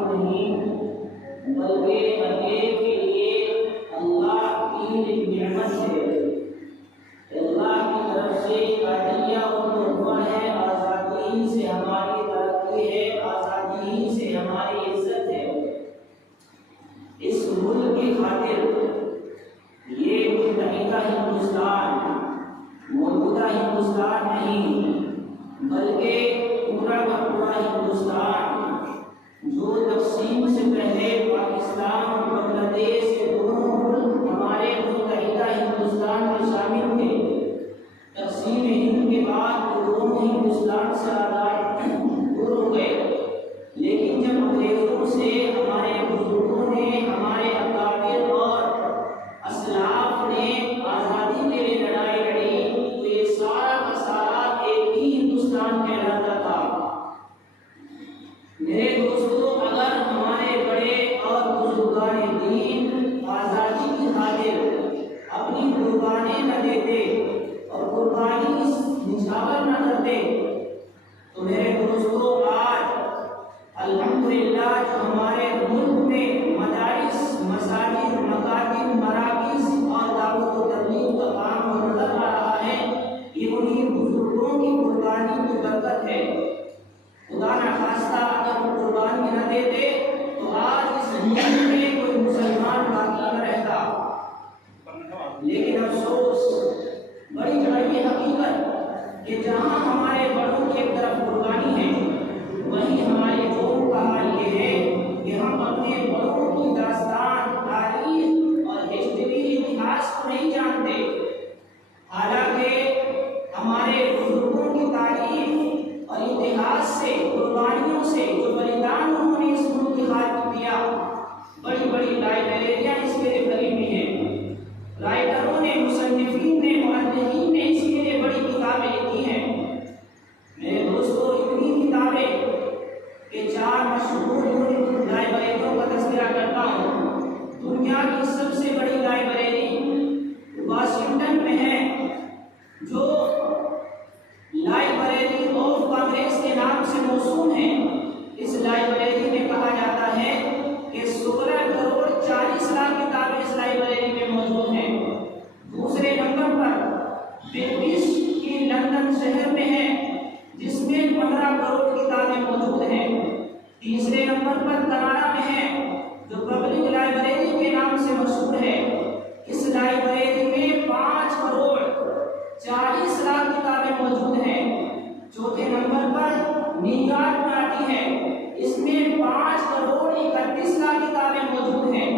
की नहीं, बल्कि अनेक के लिए अल्लाह की एक नेमत है। अल्लाह की तरफ से अतिया और तोहफा है। आज़ादी से हमारी तरक्की है, आज़ादी से हमारी इज्जत है। इस मुल्क की खातिर ये मुत्तहिदा हिंदुस्तान, मौजूदा हिंदुस्तान नहीं, बल्कि पूरा का पूरा हिंदुस्तान, जो तक़सीम से पहले पाकिस्तान और बांग्लादेश के दोनों मुल्क हमारे मुत्तहिदा हिंदुस्तान में शामिल थे। तक़सीम हिंद के बाद वो दोनों हिंदुस्तान से आज़ाद दूर हो गए। लेकिन जब अंग्रेज़ों से हमारे बुजुर्गों ने, हमारे अकाबिर और असलाफ ने आज़ादी के लिए लड़ाई लड़ी, तो ये सारा का सारा एक ही हिंदुस्तान कहलाता था। मेरे दोस्तों, अगर हमारे बड़े और बुजुर्गाने दीन आज़ादी की खातिर अपनी कुर्बानी न देते और कुर्बानी निछावर न करते, तो मेरे दोस्तों आज अल्हम्दुलिल्लाह जो हमारे मुल्क में मदारिस, मसाजिद, मकातिब, मराकिज़ और दावत व तबलीग का काम नजर आ रहा है, ये उन्हीं बुजुर्गों की कुर्बानी की बरकत है। खुदा न खास्ता अगर वो कुर्बानी न देते तो आज इस मुल्क में कोई मुसलमान बाकी न रहता। लेकिन अफसोस, बड़ी बड़ी हकीकत कि जहाँ हमारे बड़ों की एक तरफ कुर्बानी है, वहीं हमारे कौम का हाल ये है कि हम अपने बड़ों की दास्तान, तारीख और हिस्ट्री, इतिहास को नहीं जानते। हालांकि हमारे बुजुर्गों की तारीख और इतिहास से, कुर्बानियों से, जो बलिदान उन्होंने इस मुल्क की खातिर दिया, बड़ी बड़ी लाइब्रेरियाँ इसके लिए बनी हुई हैं। राइटरों ने, मुसन्निफीन ने, मुहद्दिसीन ने इसके लिए बड़ी किताबें लिखी हैं। मेरे दोस्तों, इतनी किताबें कि चार मशहूर लाइब्रेरियों का तज़किरा करता हूँ। दुनिया की सबसे बड़ी लाइब्रेरी वाशिंगटन में है, जो लाइब्रेरी ऑफ कांग्रेस के नाम से मौसूम है। इस लाइब्रेरी में कहा जाता है कि 16 करोड़ 40 लाख किताबें इस लाइब्रेरी में मौजूद हैं। दूसरे नंबर पर ब्रिटिश की लंदन शहर में है, जिसमें 15 करोड़ किताबें मौजूद हैं। तीसरे नंबर पर कनाडा में है, जो पब्लिक लाइब्रेरी के नाम से मशहूर है। इस लाइब्रेरी में 5 करोड़ 40 लाख किताबें मौजूद हैं। चौथे नंबर पर न्यूयॉर्क में आती है, इसमें 5 करोड़ 31 लाख किताबें मौजूद हैं।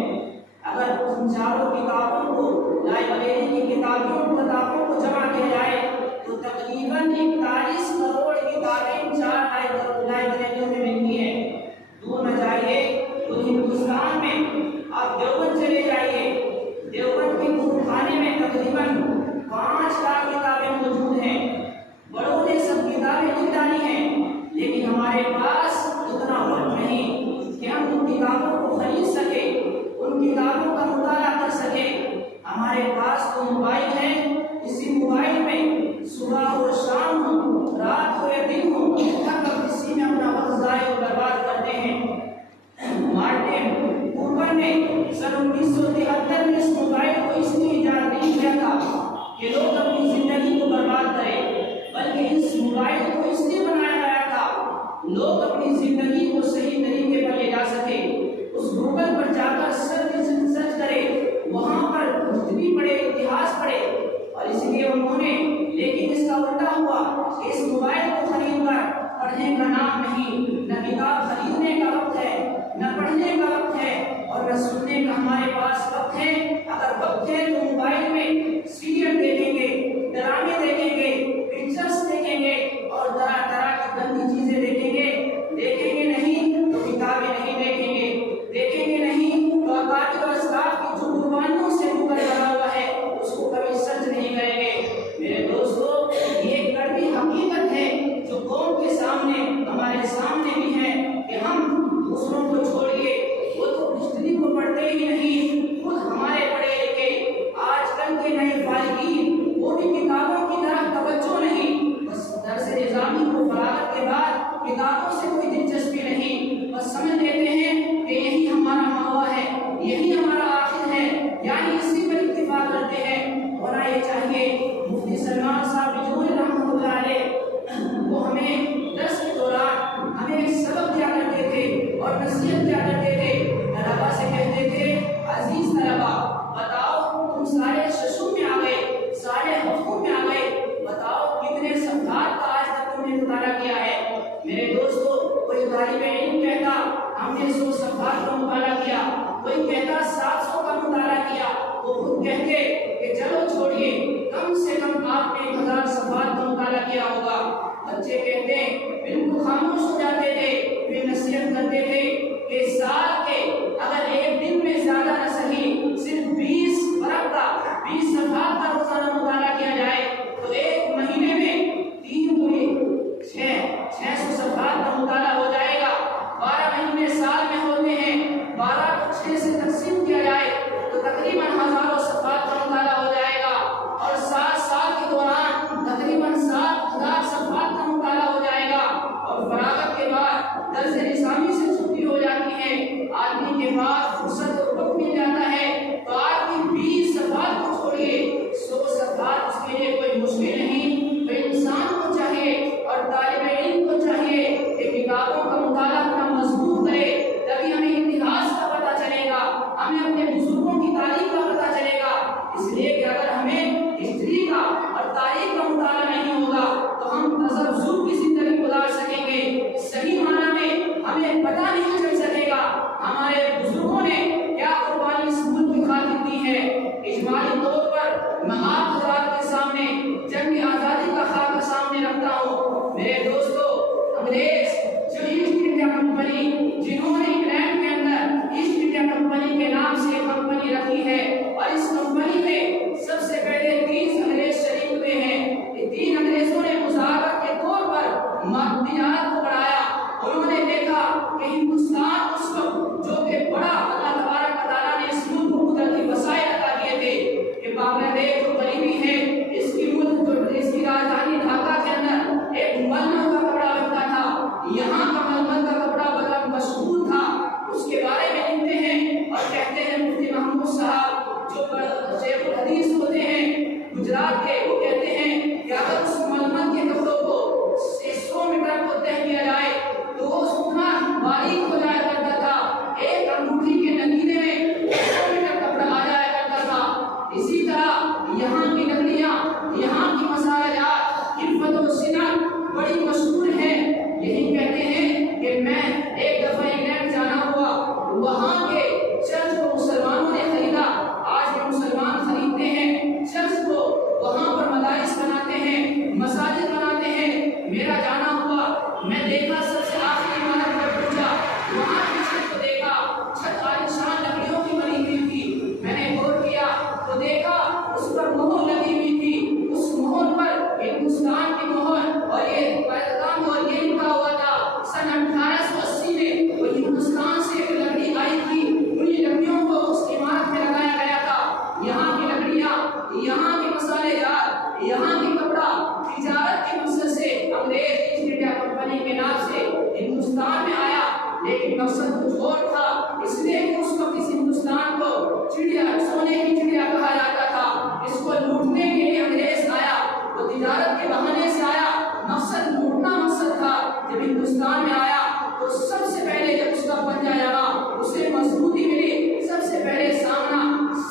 अगर उन चारों किताबों को, लाइब्रेरी की किताबों को जमा किया जाए तो तकरीबन 41 करोड़ किताबें 4 लाइब्रेरियों में मिलती हैं। दूर न जाइए तो हिंदुस्तान में आप देवबंद चले जाइए, देवबंद के कुतुबखाने में तकरीबन 5 लाख किताबें मौजूद हैं। बड़ों ने सब किताबें लिख डाली हैं, लेकिन हमारे पास उतना वक्त नहीं कि हम उन किताबों को खरीद सके, उन किताबों का मुताला कर सके। हमारे पास तो मोबाइल है, इसी मोबाइल में सुबह हो, शाम हो, रात हो या दिन हो, हर वक्त इसी में अपना वक्त ज़ाया और बर्बाद करते हैं। मार्टिन कूपर ने सन 1973 में इस मोबाइल को इसलिए इजाद नहीं किया था कि लोग अपनी जिंदगी को बर्बाद करें, बल्कि इस मोबाइल को इसलिए बनाया गया था लोग अपनी जिंदगी को सही तरीके पर ले जा सके। उस गूगल पर जाकर सर्च करें, वहाँ पर हिस्ट्री पढ़े, इतिहास पढ़े, और इसलिए उन्होंने, लेकिन इसका उल्टा हुआ कि इस मोबाइल को खरीदकर पढ़ने का नाम नहीं, न किताब खरीदने का वक्त है, न पढ़ने का वक्त है, और न सुनने का हमारे पास वक्त है। अगर वक्त है तो मोबाइल में सीरियल देखेंगे, ड्रामे देखेंगे, पिक्चर्स देखेंगे और तरह तरह की गंदी चीजें देखेंगे। देखेंगे नहीं तो किताबें नहीं देखेंगे, देखेंगे नहीं तो अकाबिर और असलाफ की जो कुर्बानियों से मुकर लगा हुआ है उसको कभी सर्च नहीं करेंगे। मेरे दोस्तों, ये एक कड़वी हकीकत है जो कौम के सामने, हमारे सामने भी है कि हम दूसरों को छोड़िए, वो तो हिस्ट्री को पढ़ते ही नहीं, खुद हमारे हमारे बुजुर्गों ने क्या कुर्बानी इस मुल्क की खातिर दी है। इजमाली तौर पर मैं आप हजरात के सामने जंग आजादी का खाका सामने रखता हूँ। मेरे दोस्तों, अंग्रेज जो ईस्ट इंडिया कंपनी, जिन्होंने इंग्लैंड के अंदर ईस्ट इंडिया कंपनी के नाम से कंपनी रखी है, और इस कंपनी में सबसे पहले 3 अंग्रेज शरीक हुए हैं। ये 3 अंग्रेजों ने मुजाहरत के तौर पर तिजारत को बढ़ाया। उन्होंने देखा कि हिंदुस्तान उस वक्त जो कि बड़ा अल्लाह तबारक व तआला ने इस मुल्क को कुदरती वसाइल अता किए थे कि बांग्लादेश जो करीबी है, इसकी मुल्क जो इसकी राजधानी ढाका के अंदर एक मलमल का कपड़ा बनता था। यहाँ का मलमल का कपड़ा बड़ा मशहूर था। उसके बारे में लिखते हैं और कहते हैं मुफ्ती महमूद साहब जो शेखुल हदीस होते हैं गुजरात के, वो कहते हैं कि अगर उस मलमल के कपड़ों को 100 मीटर को तय किया जाए तो उतना बारीक हो जाया करता था। एक अंगूठी के नगीने में 100 मीटर कपड़ा आ जाया करता था। इसी तरह यहाँ की लकड़ियाँ, यहाँ की मसालेदार हिफ्फत व सिनत बड़ी मशहूर है। यही कहते हैं कि मैं एक दफा इंग्लैंड जाना हुआ, वहाँ के चर्च को मुसलमानों ने खरीदा। आज भी मुसलमान खरीदते हैं चर्च को, वहाँ पर मदारिस बनाते हैं, मसाजिद बनाते हैं। मेरा जाना हुआ, मैं देखा सबसे आखिरी इमारत पर पहुंचा, वहाँ की छत को देखा, छत आलीशान लकड़ियों की बनी हुई थी। मैंने गौर किया तो देखा उस पर मोहर लगी हुई थी। उस मोहर पर हिंदुस्तान की मोहर और ये पैगाम और ये लिखा हुआ था सन 1880 में वो हिंदुस्तान से एक लकड़ी आई थी। उन्हीं लकड़ियों को उस इमारत में लगाया गया था। यहाँ की लकड़ियाँ, यहाँ के मसालेदार, यहाँ की कपड़ा तिजारत के मकसद से अंग्रेज ईस्ट इंडिया कंपनी के नाम से हिंदुस्तान में आया, लेकिन मकसद कुछ और था। इसलिए उस वक्त इस हिंदुस्तान को चिड़िया, सोने की चिड़िया कहा जाता था। इसको लूटने के लिए अंग्रेज आया, वो तिजारत के बहाने से आया, मकसद लूटना मकसद था। जब हिंदुस्तान में आया तो सबसे पहले जब उसका पंजा लगा, उसे मजबूती मिली। सबसे पहले सामना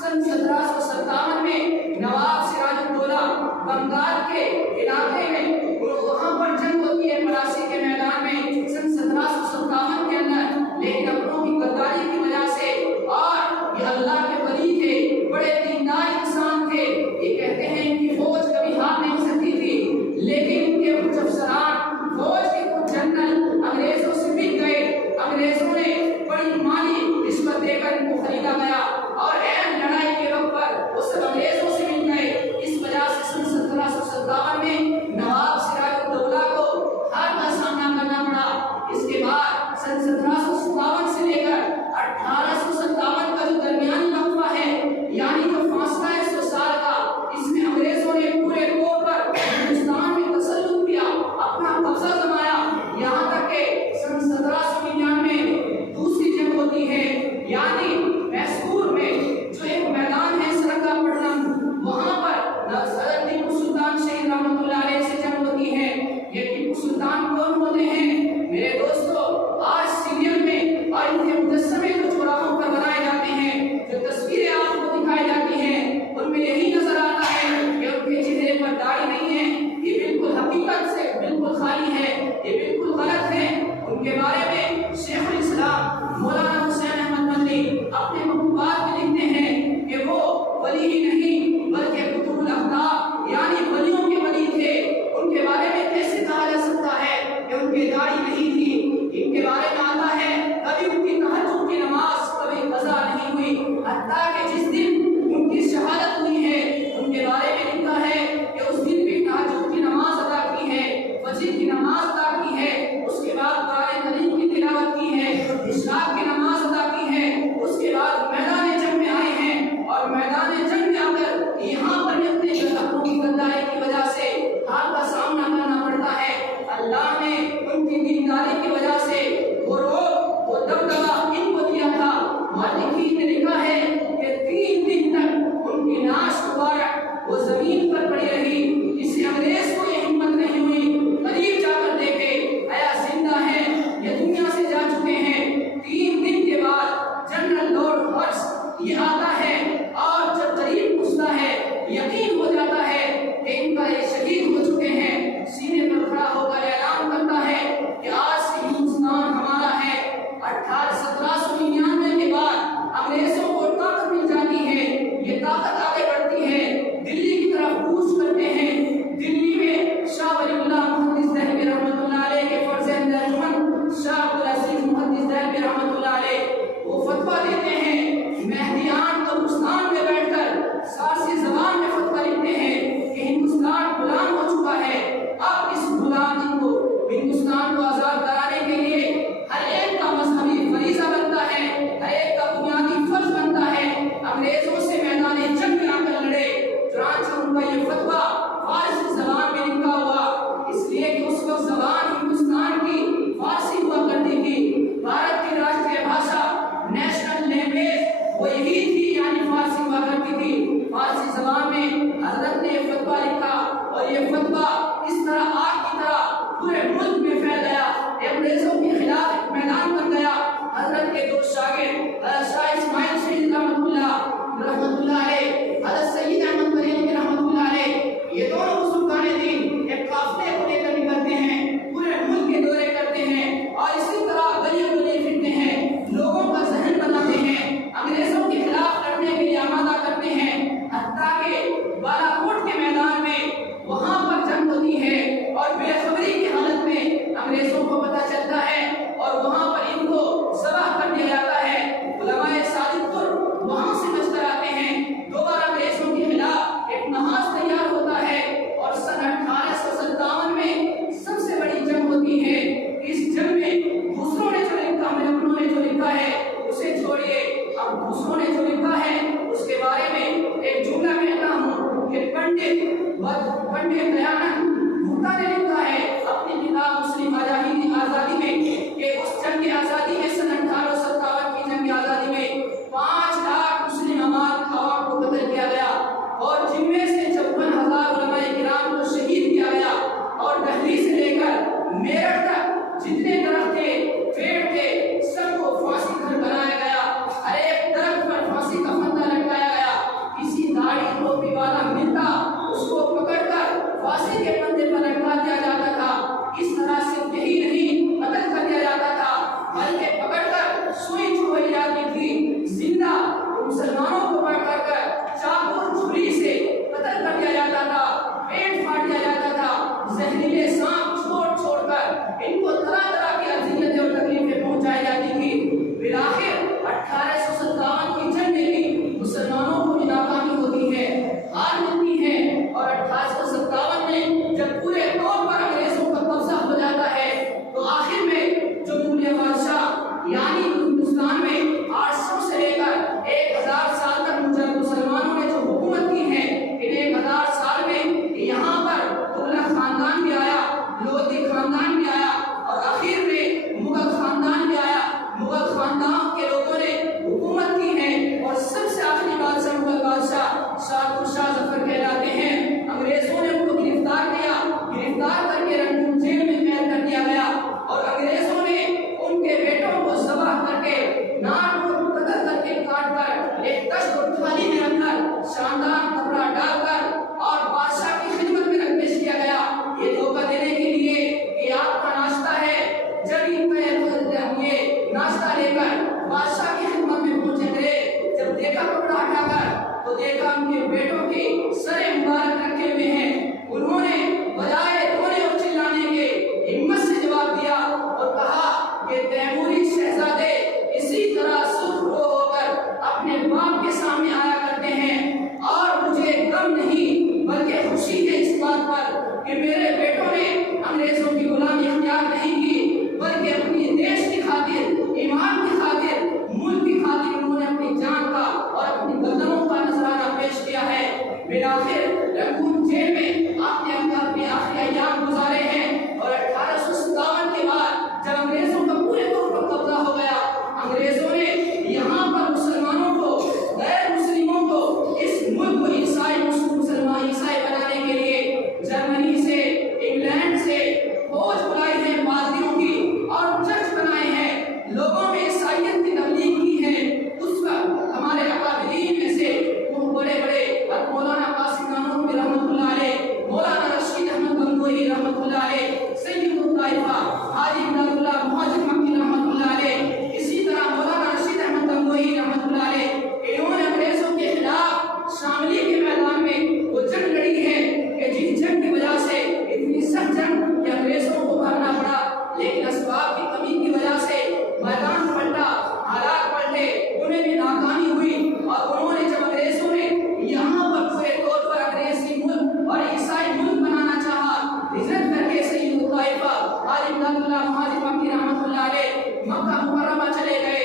सन 1757 में नवाब सिराजुद्दौला बंगाल के इलाके में, वहाँ पर जंग होती है पलासी के मैदान में सन 1757 के अंदर। लेकिन अपनों की गद्दारी की वजह से, और ये अल्लाह के वली थे, बड़े दीनदार इंसान थे, ये कहते हैं इनकी फौज कभी हार नहीं सकती थी। लेकिन इनके कुछ अफसरान, फौज के कुछ जनरल अंग्रेजों से मिल गए। अंग्रेजों ने बड़ी माली रिश्वत देकर इनको खरीदा गया और ऐन लड़ाई के वक्त पर वो सब अंग्रेजों से मिल गए। इस वजह से सन 1757 में नवाब सिराजुद्दौला को हार का सामना करना पड़ा। इसके बाद सन 1757 से लेकर 1857 का जो दरमियानी वक्फा है, यानी जो फासला है 100 साल का, इसमें अंग्रेजों ने पूरे तौर पर हिंदुस्तान में तसल्लुत किया, अपना कब्जा जमाया। यहाँ तक के सन 1799 में दूसरी जंग होती है, यानी मैसूर में जो एक मैदान है सरंगापट्टनम, वहाँ पर हज़रत टीपू सुल्तान शहीद रहमतुल्लाह अलैह से जंग होती है। ये टीपू सुल्तान कौन होते हैं मेरे दोस्तों? आज सीरियल में और इनके मुजस्समे जो चौराहों पर बनाए जाते हैं, जो तस्वीरें आपको दिखाई जाती हैं, उनमें यही नजर आता है कि उनके चेहरे पर दाढ़ी नहीं है। ये बिल्कुल हकीकत से बिल्कुल खाली है, ये बिल्कुल गलत है। उनके बारे में शेखुल इस्लाम मौलाना हुसैन अहमद मदनी अपने मकतूबात में लिखते हैं कि वो वली ही नहीं बल्कि कुतुबुल अख्ताब, यानी वलियों के वली थे। उनके बारे में कैसे कहा जा सकता है कि उनके दाढ़ी नहीं थी? इनके बारे में आता है कभी उनकी तहज्जुद की नमाज कभी कज़ा नहीं हुई, हत्ता कि जिस दिन उनकी शहादत हुई है उनके बारे में लिखा है कि उस दिन भी तहज्जुद की नमाज अदा की है, फजर की नमाज अदा की है, उसके बाद कुरान करीम की तिलावत की है, इशराक की नमाज अदा की है, उसके बाद मैदान जंग में आए हैं और मैदान जंग में आकर यहाँ पर अपने अपनों की गद्दारी की वजह से हार का सामना करना पड़ता है। अल्लाह ने उनकी दीनदारी की वजह से वो रोग, वो दबदबा इनको दिया था। मालिकी ने लिखा है कि 3 दिन तक उनकी नाश मुबारक वो जमीन पर पड़ी रही। किसी अंग्रेज को ये हिम्मत नहीं हुई करीब जाकर देखे, आया जिंदा है ये दुनिया से जा चुके हैं। 3 दिन के बाद जनरल लॉर्ड हर्स ये आता है और जब करीब पूछता है यकीन हो जाता है कि इनका ये शहीद हो चुके हैं। सीने पर खड़ा होकर ऐलान करता है कि आज से हिंदुस्तान हमारा है। 1799 फारसी हुआ करती थी। फारसी जबान में हजरत ने फतवा लिखा और ये फतवा इस तरह आग की तरह पूरे मुल्क में फैल गया, अंग्रेजों के खिलाफ एक मैदान बन गया। हजरत के दो शागिर्द शाह इस्माइल शहीद रहमतुल्लाह अलैह, हजरत सईद अहमद बरेलवी रहमतुल्लाह अलैह, ये दोनों बुजुर्गाने दीन एक काफिले को लेकर निकलते हैं, पूरे मुल्क के दौरे करते हैं और इसी तरह गलियों गलियों फिरते हैं, लोगों का जहन बनाते हैं, अंग्रेजों के खिलाफ लड़ने के लिए आमादा करते हैं। हत्ता के बालाकोट के मैदान में वहां पर जंग होती है और बेखबरी की हालत में अंग्रेजों को पता चलता है और वहां पर इनको ज़ब्ह कर दिया जाता है। उलमाए सादिकुर वहां से बचकर आते हैं, दोबारा अंग्रेजों के खिलाफ एक नहाज तैयार होता है और सन 1857 में सबसे बड़ी जंग होती है। इस जंग में दूसरों ने जो लिखा, मेरे अपनों ने जो लिखा है उसे छोड़िए, अब दूसरों ने जो लिखा है उसके बारे में एक जुमला कहता हूँ कि पंडित दयानंद गुप्ता ने लिखा है अपनी किताब मुस्लिम आजादी में कि उस जंग की आजादी में सन 1857 की जंग की आजादी में 5 लाख मुस्लिम आवाम को कत्ल किया गया और जिनमें से 56,000 उलमाए किराम को शहीद किया गया और दिल्ली से लेकर मेरठ तक जितने दरख्त थे, पेड़ थे, सबको फांसी घर बनाया गया। हर एक दरख्त पर फांसी का फंदा लटकाया गया। किसी दाढ़ी टोपी वाला मिलता उसको पकड़कर फांसी के फंदे पर लटका दिया जाता था। इस तरह से यही नहीं कत्ल कर दिया जाता था, बल्कि पकड़कर सुई चुभाई जाती थी। जिंदा मुसलमानों को पकड़कर चाकू छुरी से कत्ल कर दिया जाता था, पेट फाड़ दिया जाता था, जहरीले सांप छोड़-छोड़कर इनको तरह-तरह की अज़ियतें और तकलीफें पहुंचाई जाती थी। फिर आखिर 1857 की जंग में भी मुसलमानों को नाकामी होती है, हार मिलती है और 1857 में जब पूरे तौर पर अंग्रेजों का कब्जा हो जाता है तो आखिर में जो मुगल बादशाह यानी हिंदुस्तान में 800 से लेकर 1000 साल तक मुसलमानों ने जो हुकूमत की है, इन 1000 साल में यहाँ पर तुगलक खानदान भी आया, लोधी खानदान भी आया और आखिर में मुगल खानदान भी आया। मुगल खानदान के लोगों ने हुकूमत की है और सबसे आखिरी बादशाह मुगल बादशाह शाह जफर कहलाते हैं। अंग्रेजों ने उनको गिरफ्तार किया, गिरफ्तार करके रंगून जेल में कैद कर दिया गया और अंग्रेजों ने उनके बेटों को ज़ब्ह करके नाक को कत्ल करके काट कर एक तख्त और थाली में रखकर शानदार कपड़ा डालकर और बादशाह की खिदमत में रख पेश किया गया, ये धोखा देने के लिए कि आपका नाश्ता है। जब ये नाश्ता लेकर बादशाह की खिदमत में पहुंचे थे, जब देखा कपड़ा हटाकर तो देखा उनके बेटों के सरे मुबारक रखे हुए हैं। उन्होंने बजाय रोने और चिल्लाने के हिम्मत से जवाब दिया और कहा कि तैमूरी शहजादे इसी तरह सुरखरू होकर अपने बाप के सामने आया करते हैं और मुझे गम नहीं बल्कि खुशी है इस बात पर कि मेरे बेटों ने अंग्रेजों की गुलामी इख्तियार नहीं की, बल्कि अपनी देश की खातिर, ईमान की खातिर, मुल्क की खातिर उन्होंने अपनी जान का और अपनी गर्दनों का नजराना पेश किया है। फिर आखिर रंगून जेल में आपने अपने आखिरी अय्याम गुजारे हैं और 1857 के बाद जब अंग्रेजों का पूरे तौर पर कब्जा हो गया, अंग्रेजों ने यहाँ पर मुसलमानों को, गैर मुस्लिमों को, इस मुल्क को मुसलमान ईसाई बनाने के लिए जर्मनी से, इंग्लैंड से फौज बुलाई है पादरियों की और चर्च बनाए हैं, लोगों में ईसाइयत की तबलीग की है। उस वक्त हमारे अकाबिरीन में से वो बड़े-बड़े मौलाना कासिम नानूवी रहमतुल्लाह अलैह, मौलाना रशीद अहमद गंगोही रहमतुल्लाह अलैह, सैयद ताइफा हाजी अब्दुल्लाह मुहाजिर मक्की रहमतुल्लाह अलैह, इसी तरह मौलाना रशीद अहमद गंगोही रहमतुल्लाह अलैह, इन्होंने अंग्रेजों के खिलाफ शामली के मैदान में वो जंग लड़ी है कि जिस जंग की वजह से इतनी सख्त जंग कि अंग्रेजों को हारना पड़ा, लेकिन असबाब की कमी की वजह से मैदान पलटा, हालात पलटे, उन्हें भी नाकामी हुई और उन्होंने जब अंग्रेजों ने यहाँ पर पूरे तौर पर अंग्रेजी मुल्क और ईसाई मुल्क बनाना चाहा, हिजरत करके सैयद ताइफा हाजी अब्दुल्लाह मुहाजिर मक्की रहमतुल्लाह अलैह मक्का मुकर्रमा चले गए